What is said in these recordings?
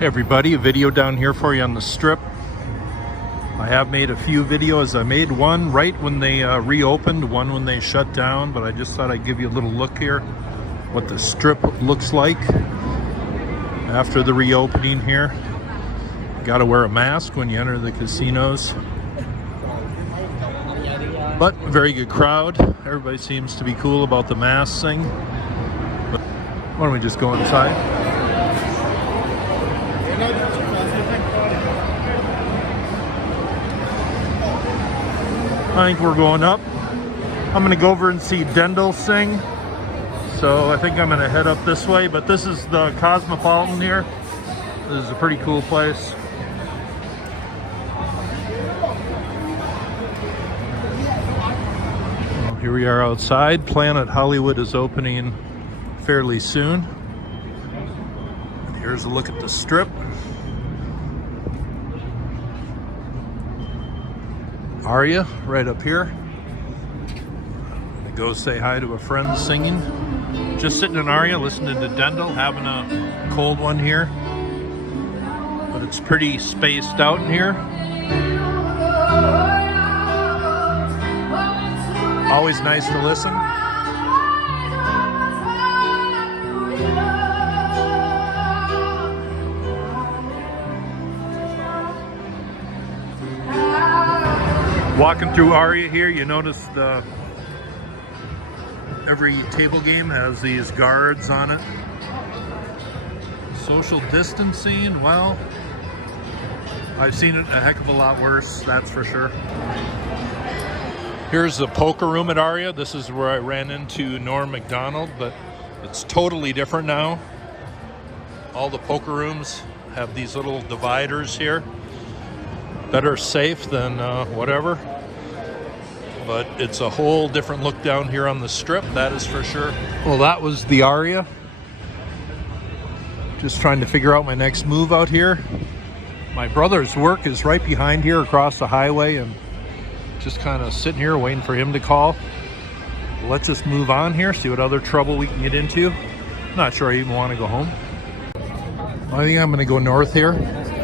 Hey everybody, a video down here for you on the Strip. I have made a few videos. I made one right when they reopened, one when they shut down, but I just thought I'd give you a little look here what the Strip looks like after the reopening here. Got to wear a mask when you enter the casinos, but very good crowd. Everybody seems to be cool about the mask thing. But why don't we just go inside? I think we're going up. I'm gonna go over and see Ddendyl sing. So I think I'm gonna head up this way, but this is the Cosmopolitan here. This is a pretty cool place. Well, here we are outside. Planet Hollywood is opening fairly soon. And here's a look at the Strip. Aria right up here. I'm gonna go say hi to a friend singing. Just sitting in Aria listening to Ddendyl, having a cold one here. But it's pretty spaced out in here. Always nice to listen. Walking through Aria here, you notice every table game has these guards on it. Social distancing, well, I've seen it a heck of a lot worse, that's for sure. Here's the poker room at Aria. This is where I ran into Norm Macdonald, but it's totally different now. All the poker rooms have these little dividers here. Better safe than whatever, but it's a whole different look down here on the Strip, that is for sure. Well, that was the Aria. Just trying to figure out my next move out here. My brother's work is right behind here across the highway, and just kind of sitting here waiting for him to call. Let's just move on here, see what other trouble we can get into. Not sure I even want to go home. I think I'm going to go north here.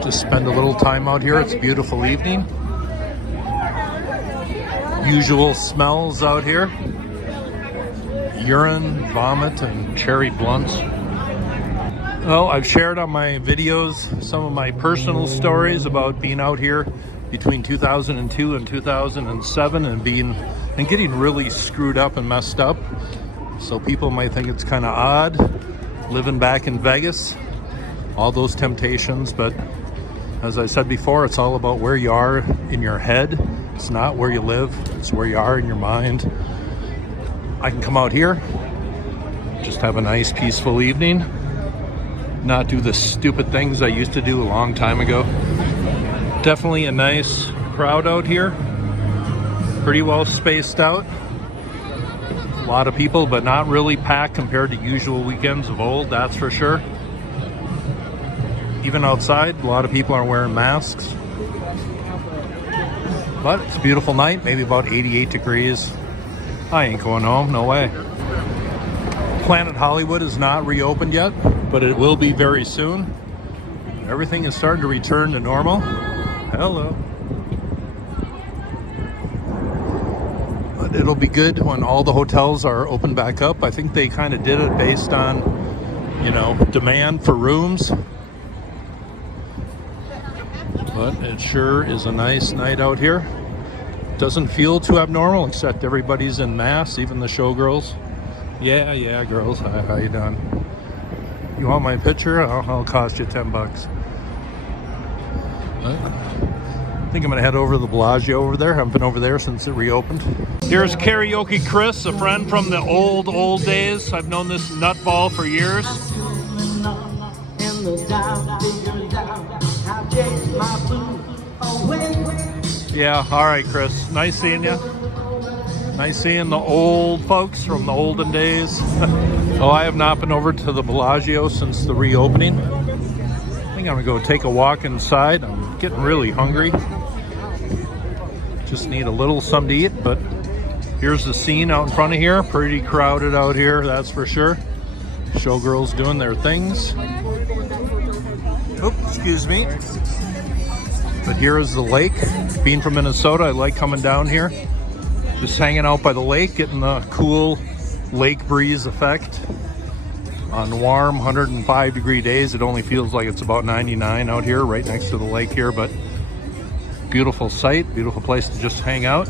Just spend a little time out here. It's a beautiful evening. Usual smells out here. Urine, vomit, and cherry blunts. Well, I've shared on my videos some of my personal stories about being out here between 2002 and 2007 and getting really screwed up and messed up. So people might think it's kind of odd living back in Vegas. All those temptations, but as I said before, it's all about where you are in your head. It's not where you live, it's where you are in your mind. I can come out here, just have a nice peaceful evening, not do the stupid things I used to do a long time ago. Definitely a nice crowd out here, pretty well spaced out. A lot of people, but not really packed compared to usual weekends of old, that's for sure. Even outside, a lot of people are wearing masks. But it's a beautiful night, maybe about 88 degrees. I ain't going home, no way. Planet Hollywood is not reopened yet, but it will be very soon. Everything is starting to return to normal. Hello. But it'll be good when all the hotels are open back up. I think they kind of did it based on, you know, demand for rooms. But it sure is a nice night out here. Doesn't feel too abnormal, except everybody's in masks, even the showgirls. Yeah, girls. Hi, how you doing? You want my picture? I'll cost you 10 bucks. I think I'm gonna head over to the Bellagio over there. I haven't been over there since it reopened. Here's Karaoke Chris, a friend from the old days. I've known this nutball for years. Yeah, all right, Chris. Nice seeing you. Nice seeing the old folks from the olden days. Oh, I have not been over to the Bellagio since the reopening. I think I'm gonna go take a walk inside. I'm getting really hungry. Just need a little something to eat, but here's the scene out in front of here. Pretty crowded out here, that's for sure. Showgirls doing their things. Oop, excuse me. But here is the lake. Being from Minnesota, I like coming down here. Just hanging out by the lake, getting the cool lake breeze effect. On warm 105 degree days, it only feels like it's about 99 out here, right next to the lake here, but beautiful sight, beautiful place to just hang out.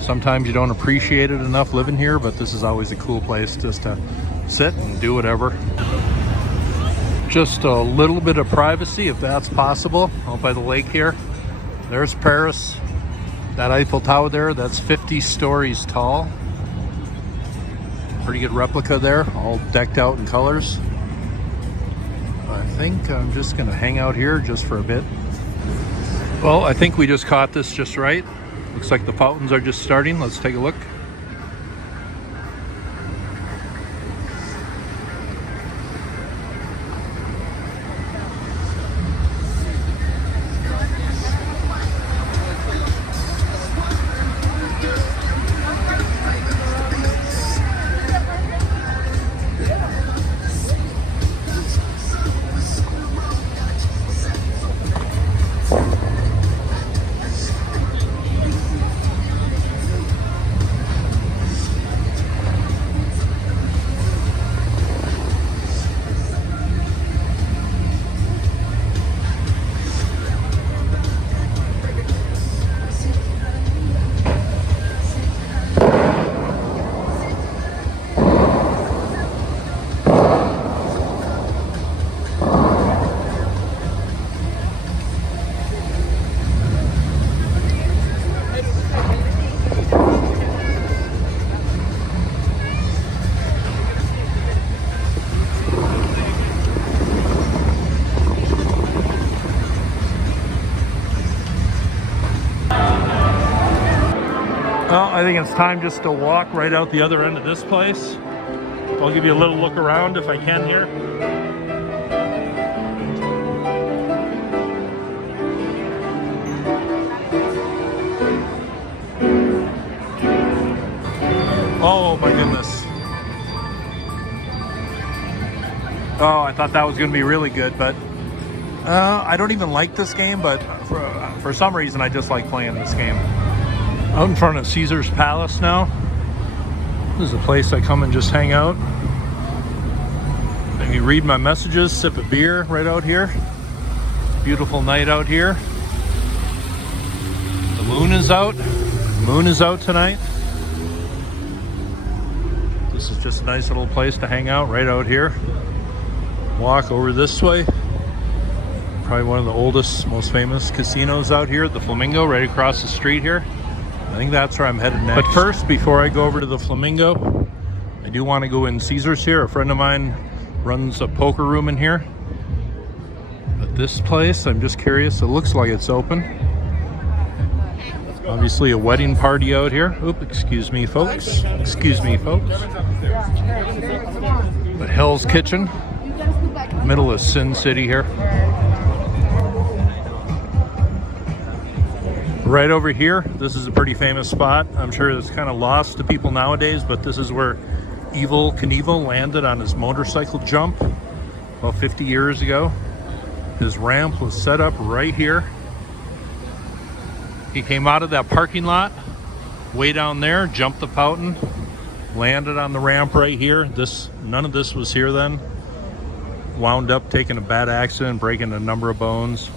Sometimes you don't appreciate it enough living here, but this is always a cool place just to sit and do whatever. Just a little bit of privacy, if that's possible, out by the lake here. There's Paris. That Eiffel Tower there, that's 50 stories tall. Pretty good replica there, all decked out in colors. I think I'm just gonna hang out here just for a bit. Well, I think we just caught this just right. Looks like the fountains are just starting. Let's take a look. Well, I think it's time just to walk right out the other end of this place. I'll give you a little look around if I can here. Oh my goodness. Oh, I thought that was going to be really good, but I don't even like this game, but for some reason I just like playing this game. Out in front of Caesar's Palace now. This is a place I come and just hang out. Maybe read my messages, sip a beer right out here. Beautiful night out here. The moon is out. The moon is out tonight. This is just a nice little place to hang out right out here. Walk over this way. Probably one of the oldest, most famous casinos out here, the Flamingo, right across the street here. I think that's where I'm headed next. But first, before I go over to the Flamingo, I do want to go in Caesar's here. A friend of mine runs a poker room in here. But this place, I'm just curious, it looks like it's open. Obviously a wedding party out here. Oop, excuse me folks. Excuse me folks. But Hell's Kitchen, middle of Sin City here. Right over here, this is a pretty famous spot. I'm sure it's kind of lost to people nowadays, but this is where Evel Knievel landed on his motorcycle jump about 50 years ago. His ramp was set up right here. He came out of that parking lot way down there, jumped the fountain, landed on the ramp right here. None of this was here then. Wound up taking a bad accident, breaking a number of bones.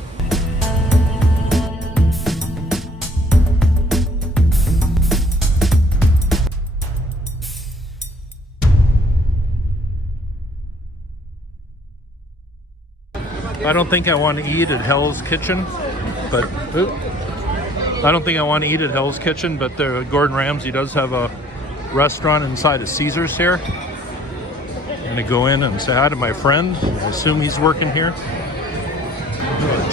I don't think I want to eat at Hell's Kitchen, but Gordon Ramsay does have a restaurant inside of Caesar's here. I'm gonna go in and say hi to my friend. I assume he's working here. Oh,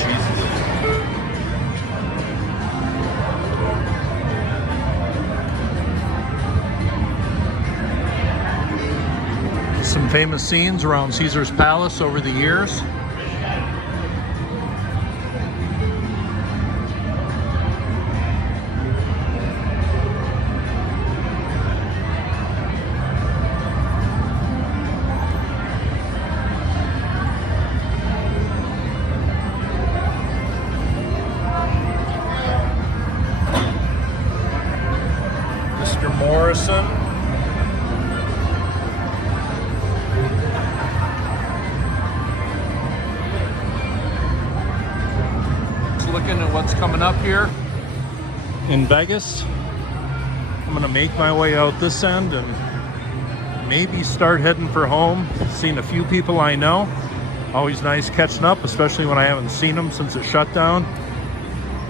Jesus. Some famous scenes around Caesar's Palace over the years. looking at what's coming up here in Vegas. I'm gonna make my way out this end and maybe start heading for home. Seen a few people I know. Always nice catching up, especially when I haven't seen them since it shut down.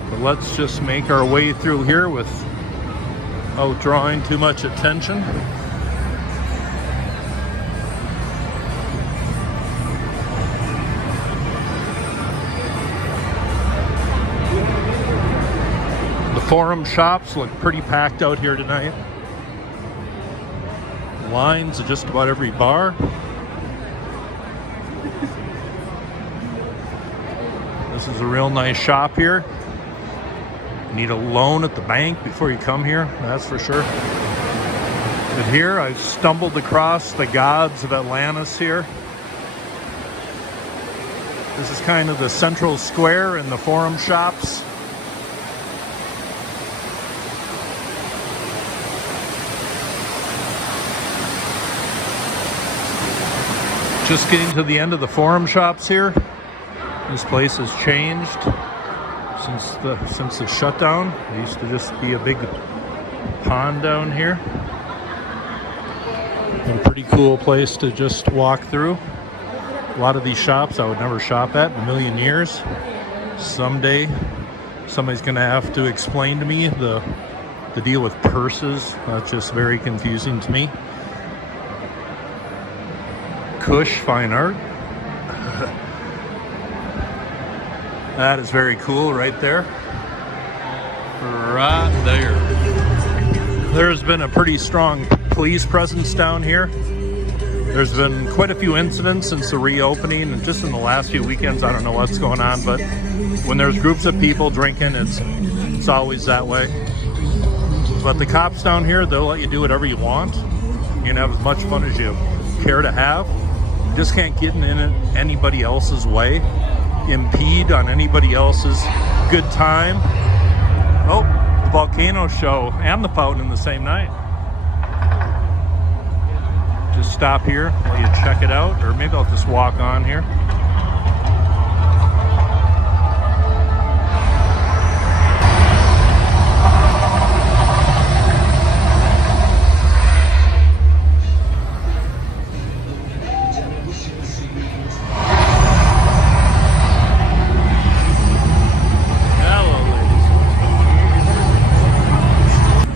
But let's just make our way through here without drawing too much attention. Forum shops look pretty packed out here tonight. Lines at just about every bar. This is a real nice shop here. You need a loan at the bank before you come here, that's for sure. But here I've stumbled across the gods of Atlantis here. This is kind of the central square in the Forum shops. Just getting to the end of the Forum shops here. This place has changed since the shutdown. It used to just be a big pond down here. And a pretty cool place to just walk through. A lot of these shops I would never shop at in a million years. Someday somebody's gonna have to explain to me the deal with purses. That's just very confusing to me. Kush Fine Art. That is very cool right there. Right there. There's been a pretty strong police presence down here. There's been quite a few incidents since the reopening, and just in the last few weekends, I don't know what's going on, but when there's groups of people drinking, it's always that way. But the cops down here, they'll let you do whatever you want. You can have as much fun as you care to have. You just can't get in anybody else's way, impede on anybody else's good time. Oh, the volcano show and the fountain in the same night. Just stop here while you check it out, or maybe I'll just walk on here.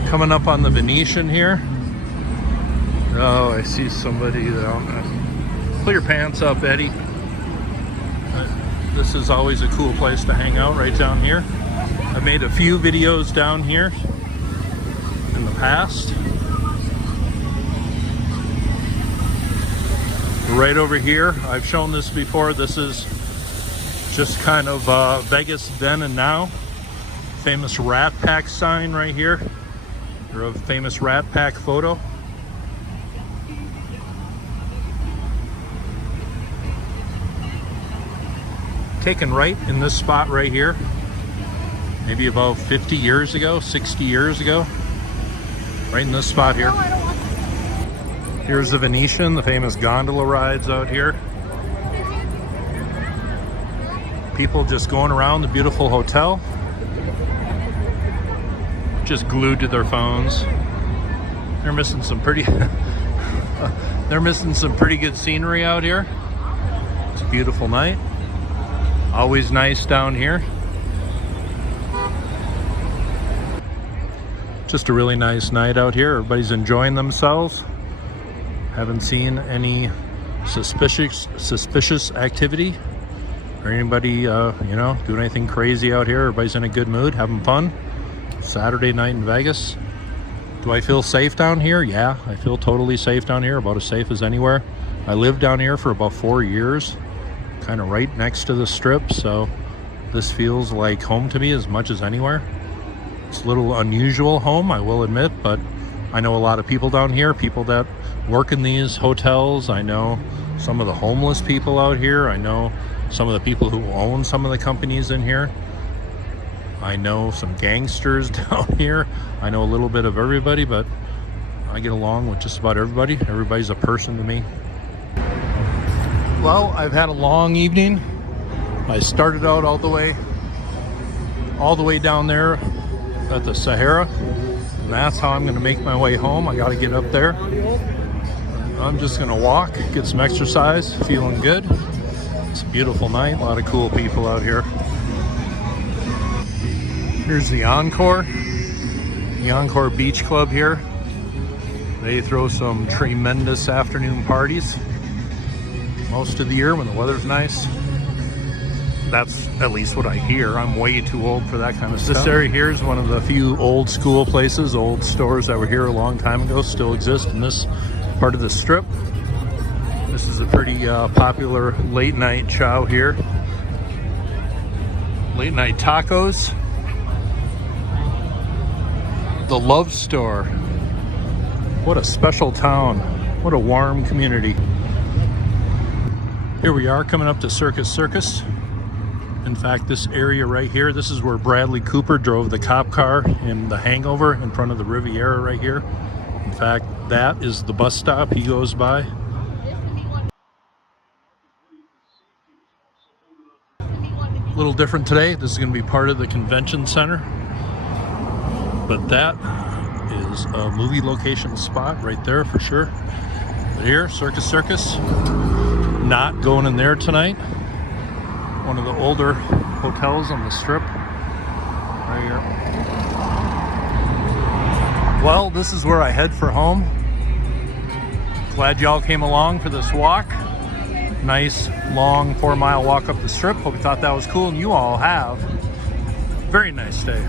Coming up on the Venetian here. Oh, I see somebody there. Pull your pants up, Eddie. This is always a cool place to hang out, right down here. I've made a few videos down here in the past. Right over here, I've shown this before. This is just kind of Vegas then and now. Famous Rat Pack sign right here. Or a famous Rat Pack photo. Taken right in this spot right here. Maybe about 50 years ago, 60 years ago. Right in this spot here. Here's the Venetian, the famous gondola rides out here. People just going around the beautiful hotel. Just glued to their phones. They're missing some pretty they're missing some pretty good scenery out here. It's a beautiful night. Always nice down here. Just a really nice night out here. Everybody's enjoying themselves. Haven't seen any suspicious activity or anybody doing anything crazy out here. Everybody's in a good mood, having fun. Saturday night in Vegas. Do I feel safe down here? Yeah, I feel totally safe down here, about as safe as anywhere. I lived down here for about 4 years, kind of right next to the strip, so this feels like home to me as much as anywhere. It's a little unusual home, I will admit, but I know a lot of people down here, people that work in these hotels. I know some of the homeless people out here. I know some of the people who own some of the companies in here. I know some gangsters down here. I know a little bit of everybody, but I get along with just about everybody. Everybody's a person to me. Well, I've had a long evening. I started out all the way all the way down there at the Sahara. And that's how I'm going to make my way home. I got to get up there. I'm just going to walk, get some exercise, feeling good. It's a beautiful night, a lot of cool people out here. Here's the Encore Beach Club here. They throw some tremendous afternoon parties most of the year when the weather's nice. That's at least what I hear. I'm way too old for that kind of stuff. This area here is one of the few old school places, old stores that were here a long time ago, still exist in this part of the strip. This is a pretty popular late night chow here. Late night tacos. The Love Store. What a special town. What a warm community. Here we are coming up to Circus Circus. In fact, this area right here, this is where Bradley Cooper drove the cop car in The Hangover in front of the Riviera right here. In fact, that is the bus stop he goes by. A little different today. This is going to be part of the convention center. But that is a movie location spot right there for sure. But here, Circus Circus. Not going in there tonight. One of the older hotels on the strip. Right here. Well, this is where I head for home. Glad y'all came along for this walk. Nice, long 4-mile walk up the strip. Hope you thought that was cool, and you all have. Very nice day.